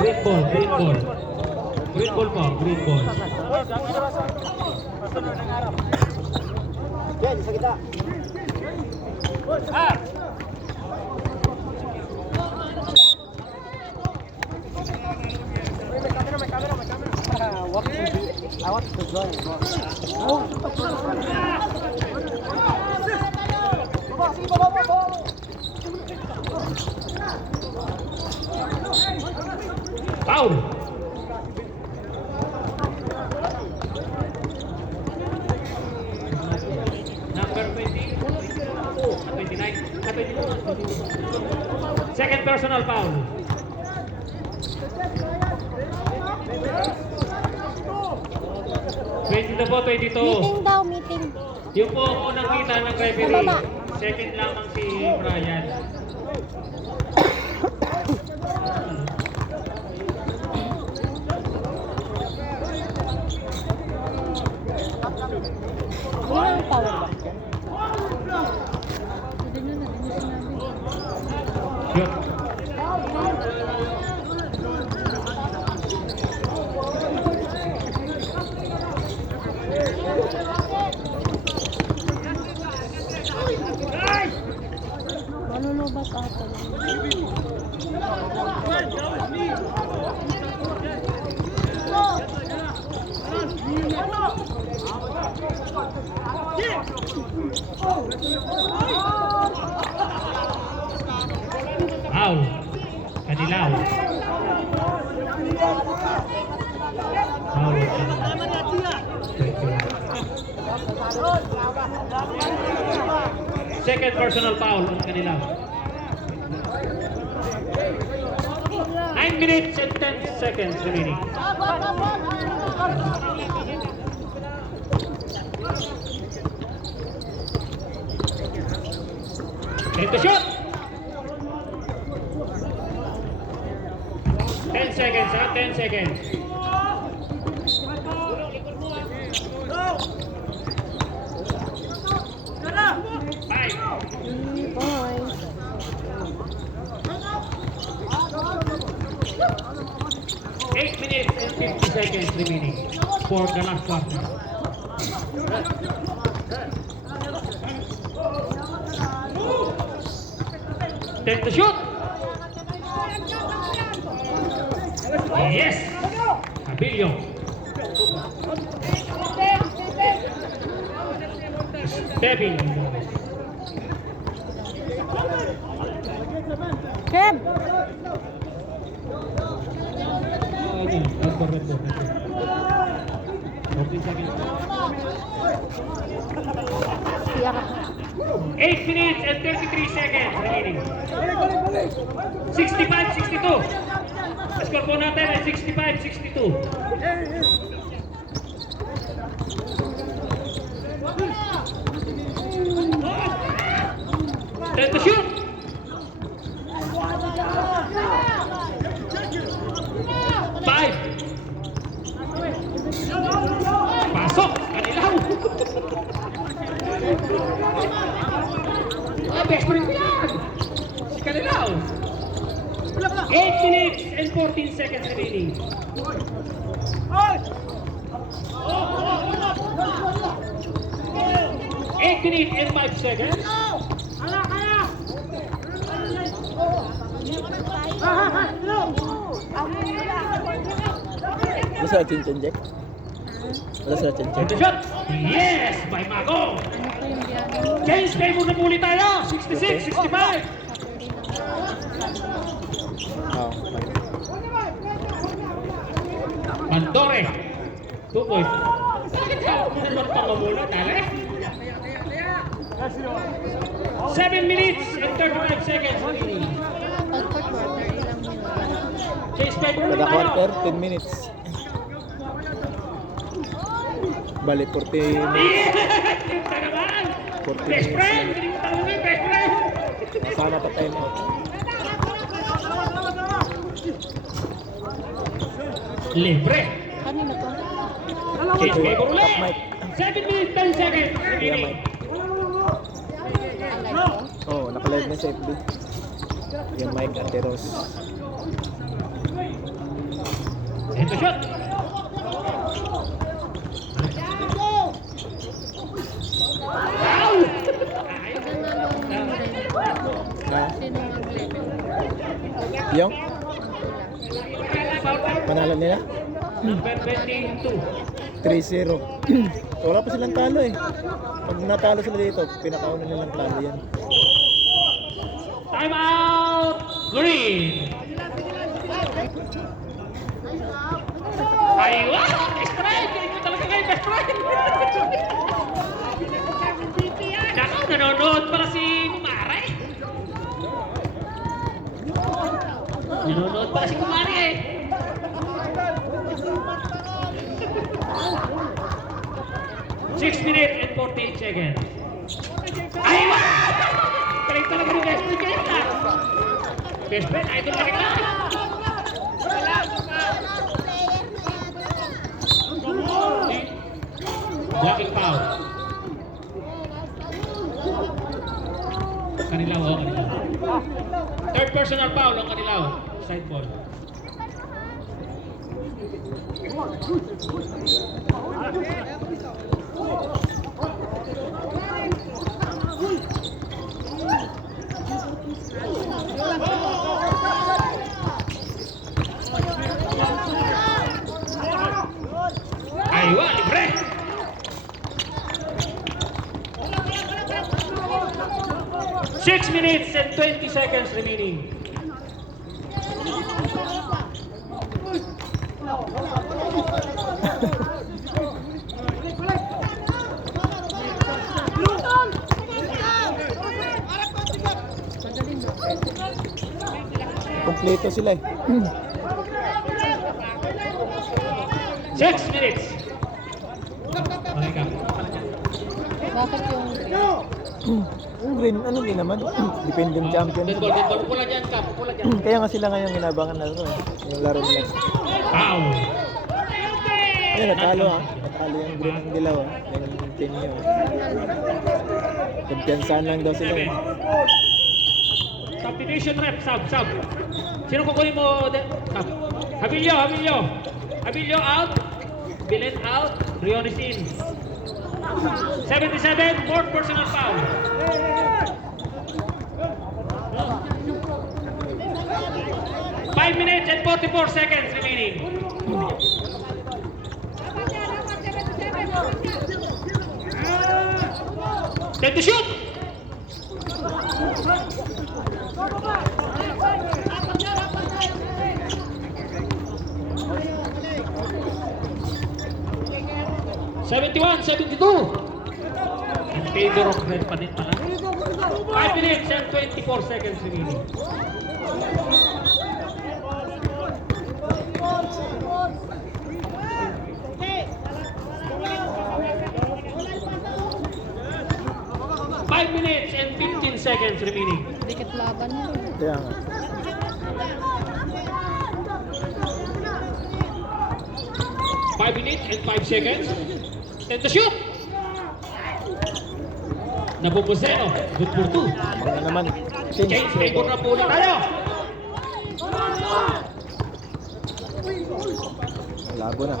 Green ball, green ball. Green ball po, green ball. Yan, sa kita. I want to join. Foul. Number 20, 29, 22. Second personal foul. Na po, 22. Meeting daw, meeting. Yung po unang kita ng referee. Sa baba. Second lamang si Brian. Wala ang power bank. Shoot. Malulubat ata. Foul. Kanilaw. Foul. Second personal foul on Kanilaw. 9 minutes and 10 seconds remaining. Take the shot! 10 seconds, 10 seconds. Five. Boys. 8 minutes and 50 seconds remaining for the last quarter. Take the shoot! Yes! Abilio. Stepping. Kev! Siya ka. 8 minutes and 33 seconds remaining. 65-62. Score po natin ay 65-62. Time to shoot! Five. Pasok! Kanilaw! Best friend ko yan! Si Kanilaw! 8 minutes and 14 seconds remaining. 8 minutes and 5 seconds. Wala sa chinchin, Jack? Wala sa chinchin. The shot! Yes! By Mago! Change favor na muli tayo! 66, 65! Oh, Mandore! 2 points. Bakit ka ako naman pamamula, dali? 7 minutes and 35 seconds remaining. Pagka-quarter, ilang minutes? Change favor na kada tayo! quarter, 10 minutes. Balik 40 minutes. Kita naman! 40 Best friend! minutes. Hindi mo tanongin, best friend! Sana pa time out. Libre! Kanina to? Change favor Top ulit! mic. 7 minutes, 10 seconds Kaya remaining. mic. Alive to? Oh, nakalive na sa FB. Yung mic at Teros. Take the shot. Foul! Ha? Sino mag-level? Yung? Panalo nila? Number 22. 3-0. Wala pa silang talo eh. Pag natalo sila dito, pinakauna nilang talo yan. Time out! Green! Aywa! Strike! Ito talaga kayo, best friend! Nako, nanonood pala si Kumare. Nanonood pala si Kumare eh. Six minutes and 48 seconds. Aywa! Galing talaga ni best friend kayo na. Best friend, idol ka rin lang. Blocking foul. Kanilaw, oh, Kanilaw. Third personal foul ang Kanilaw. Side ball. Aywa, libre! Six minutes and 20 seconds remaining. Kompleto sila eh. 6 minutes. Okay ka. Bakit yung Yung green, ano din naman? Dependent champion. Dead ball, dead ball. Pula dyan ka, pula dyan. Kaya nga sila ngayon ginabangan na ano, yung laro nila. Foul. Ayun, natalo ah. Natalo yung green ng dilaw ah. Yung team niyo. Kumpiyansahan lang daw sila. eh. Substitution rep, sub. Sino kukunin mo? Sub. Habilio. Habilio out. Bilen out. Briones in. 77, fourth personal foul. Five minutes and 44 seconds remaining. Time to shoot! '71, 72. In favor of red pa din pala. 5 minutes and 24 seconds remaining. Five minutes and 15 seconds remaining. dikit laban mo? Kaya nga. Five minutes and 5 seconds. And the shoot! Nabubuseno. Good for two. Mga naman. Change favor na po na tayo. Labo na.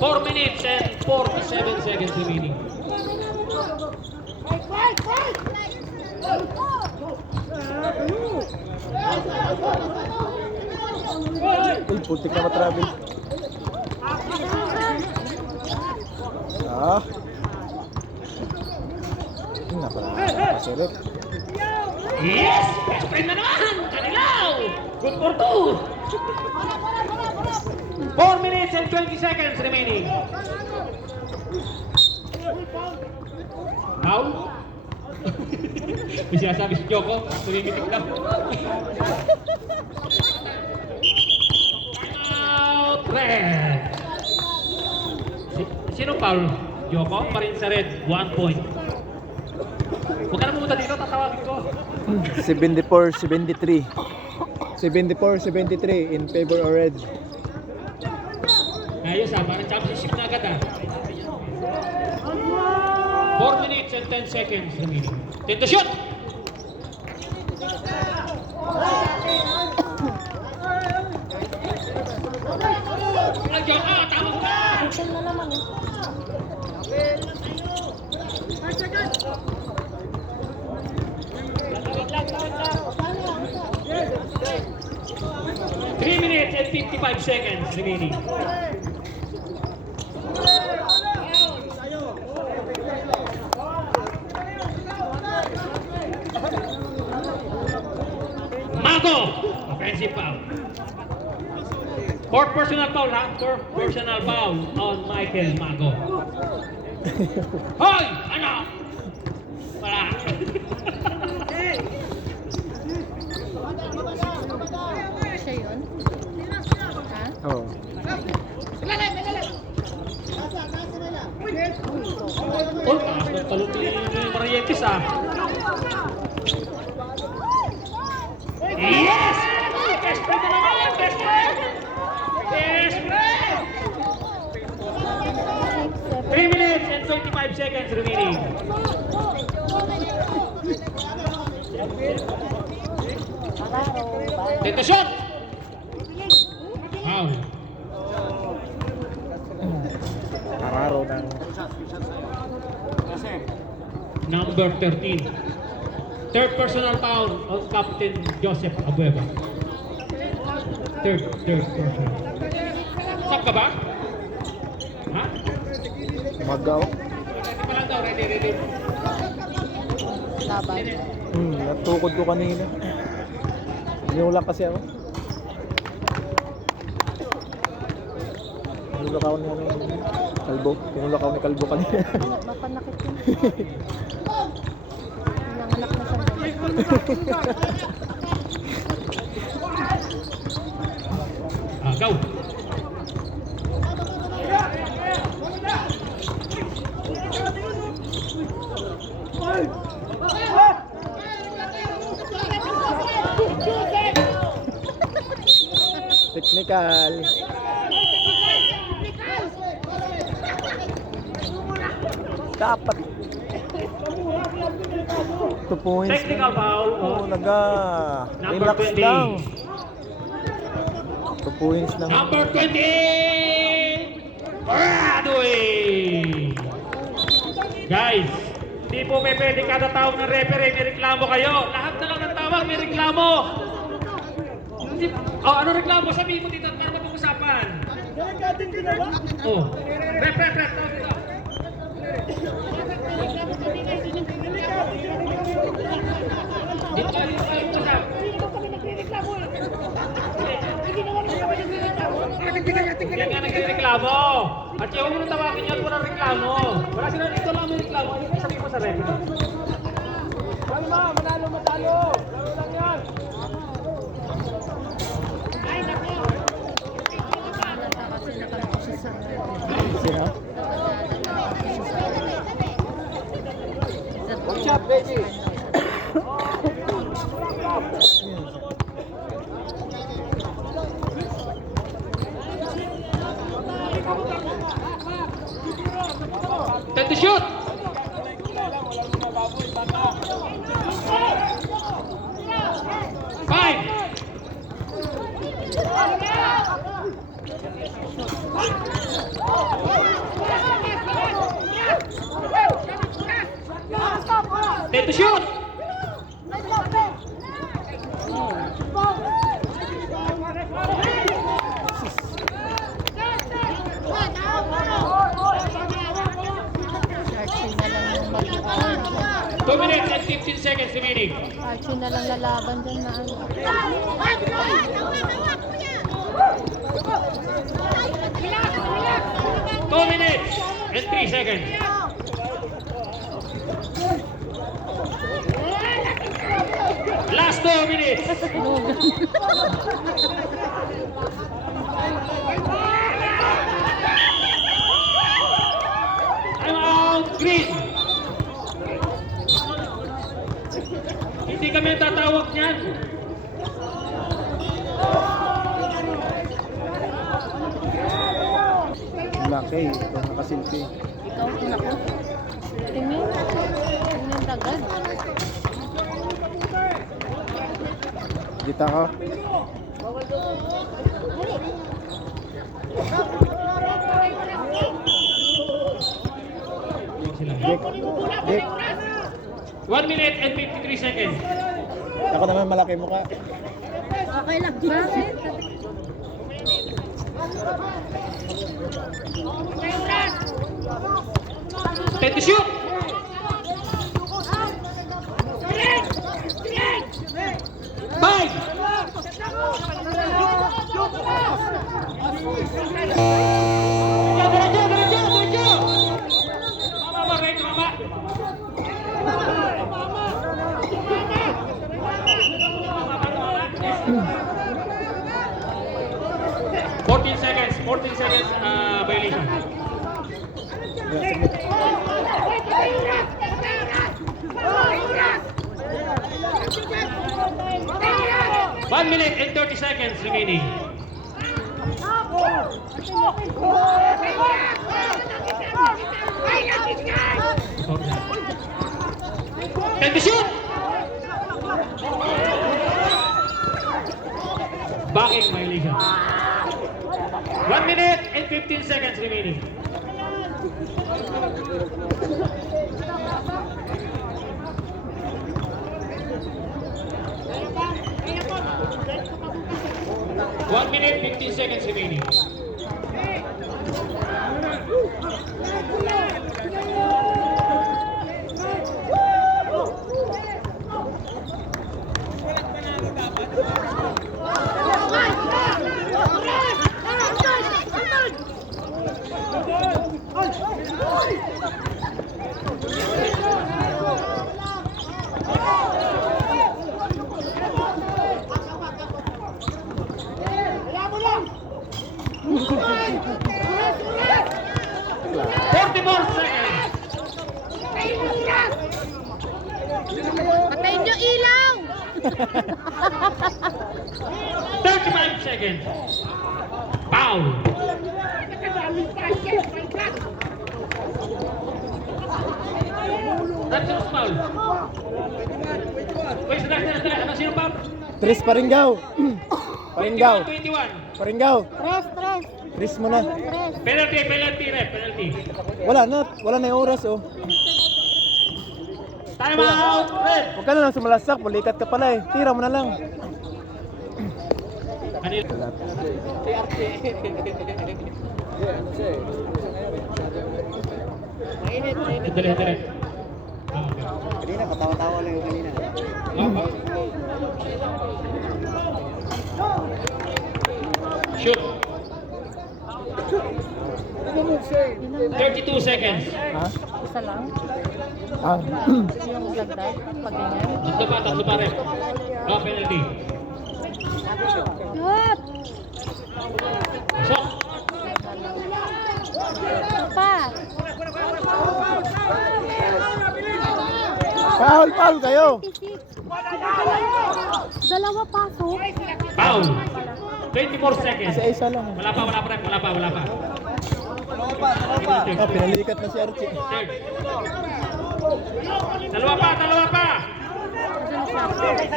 4 minutes and 47 seconds remaining. Uy, putik na matravel. Ah. Napasulot. Yes! Best friend na naman! Kanilaw! Good for two! 4 minutes and 20 seconds remaining. Foul? May sinasabi si Joko, tumimitik lang. Out red! Sino foul? Joko? Pa rin sa red, 1 point. Huwag ka na pumunta dito, tatawagin ko. 74-73. 74-73 in favor of red. Ayos ah, parang championship na agad ah. 4 minutes and 10 seconds remaining. Time to shoot! 55 seconds remaining. Mago! Offensive foul. Fourth personal foul ha? Fourth personal foul on Michael Mago. Hoy! Ano? Wala. Siya yun? Ha? Oo. Oh, taas ng talong ni Marietis ah. Yes! Best friend na naman! Best friend! Best friend! 3 minutes and 35 seconds remaining. Take the shot! Foul. Araro ng Number 13. Third personal foul on Captain Joseph Abueva. Third personal. Saan ka ba? Ha? Magaw. Ready pa lang daw, ready. Laban. Natukod ko kanina. Inulang kasi ako. Tinulakaw ni Kalbo. Tinulakaw ni Kalbo kanina. Mapanakit yun. Nanganak na siya. Go! Technical. Dapat. 2 points. Technical foul Oo, on relax number 20. lang. 2 points lang. Number 20! Broadway! Guys, hindi po may pwede kada tawag ng referee, may reklamo kayo. Lahat na lang ng tawag, may reklamo. Ano reklamo? Sabihin mo dito at para mapag-usapan. Oh, rep, tawag dito. Dito kayo usap. Yan nga nagre-reklamo. At yung huwag mo nang tawagin yan, walang reklamo. Wala sila dito lang may reklamo. Ano yung sabihin mo sa rep? Manalo. Manalo lang yan. Kasi nakalito siya sa... Sino? Watch out, baby! Time to shoot! Five! Time to shoot! Archie na lang yung mag-aaway. 2 minutes and 15 seconds remaining. Archie na lang lalaban dyan na ano. 2 minutes and 3 seconds. Last 2 minutes. Time out, green. Hindi kami tatawag niyan. Laki. Ito nakasilpi. Ikaw, naku. Tingin dagad. Dita ka. Dick. Dick. 1 minute and 53 seconds. Ako naman malaki mukha. Okay lang. Bakit? Time to shoot! Five! Diretso! Tama, right, tama. 14 seconds, violation. One minute and 30 seconds remaining. Time to shoot! Backing violation. 1 minute and 15 seconds remaining. One minute, 15 seconds remaining. Patayin nyo ilaw! 35 seconds. Foul. That's a foul. Wait, ano sino foul? Tris Paringaw. Paringaw. 21. Paringaw. Tres. Tris mo na. Penalty, ref, penalty. Wala na yung oras oh. Time out, red. Huwag ka na lang sumalasak, bulikat ka pala eh. Tira mo na lang. Kanina. Dali. Kanina, patawa-tawa lang yung kanina. Shoot. 32 seconds. Ha? Isa lang. Ah. Yung dagdag. Pag ganyan. Tatlo pa rin. No penalty. What? So, Pa. Foul kayo. 56. Dalawa pasok. foul. 24 seconds. Isa lang. Wala pa. Ah, pinalikat na si Archie. Third. Dalawa pa.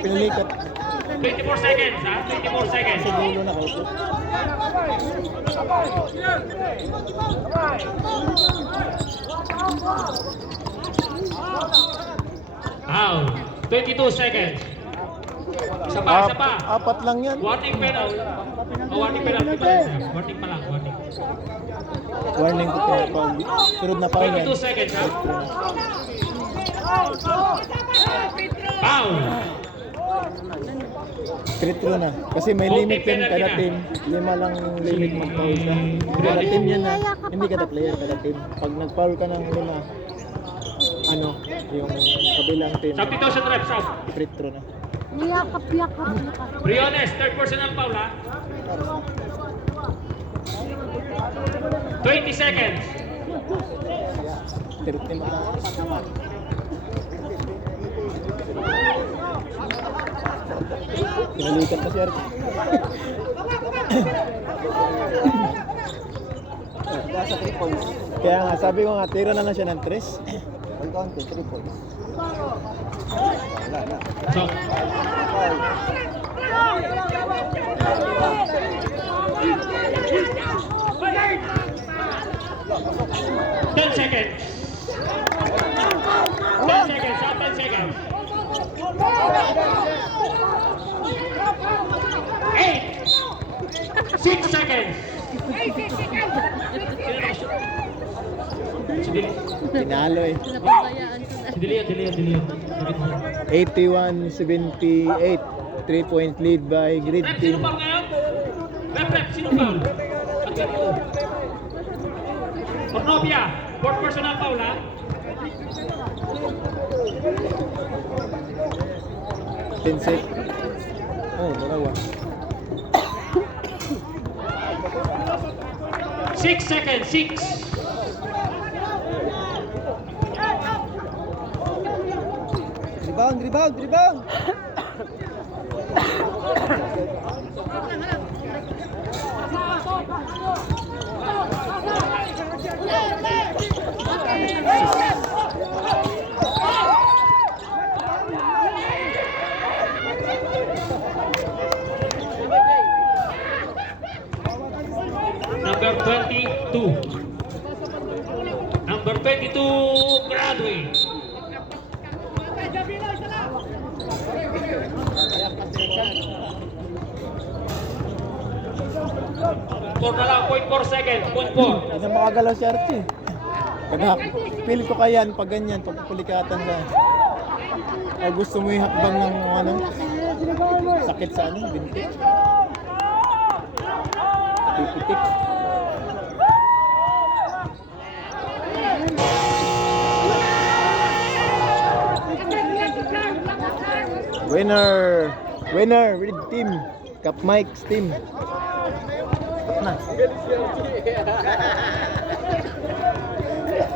Pinalikat. 24 seconds, ha? 24 seconds. Sa dulo na kayo. Foul. 22 seconds. Isa pa. Apat lang yan. Warning penalty. Warning penalty. Warning pa lang. Warning ko pinapawag. Sunod na foul yan. 22 seconds, ha? Foul. Free throw na. Kasi may limit yan kada team. 5 lang limit mag-foul ka. Kada team yan na. Hindi kada player, kada team. Pag nag-foul ka ng 5, yung kabilang team, Substitution reps out. free throw na. Yakap. Briones, third personal foul, ha? 20 seconds. 13 na. Pinalikat na si Archie. Kaya nga, sabi ko nga, tira na lang siya ng 3. Ang konti, 3 points. So, ten seconds. 10 seconds. 8, 6 seconds. Si Dili. Tinalo eh. Napabayaan ko na. Si Dili yun. 81-78. 3-point lead by Grid Rep, sino Team. foul ngayon? Rep, sino foul? At ganito. Cornovia, fourth personal foul ha? 10 sec. Oh, dalawa. 6 seconds, 6. Rebound! Number 22. Number 22, graduate. Score na lang, 0.4 seconds, 0.4. Hindi na makagalaw si Archie. Pag ko kayan, pag ganyan, pag pulikatan ka. Ay gusto mo ihakbang ng ano, sakit sa ano, binti. Pipitik. Winner, Red Team. Cap Mike's team. Na.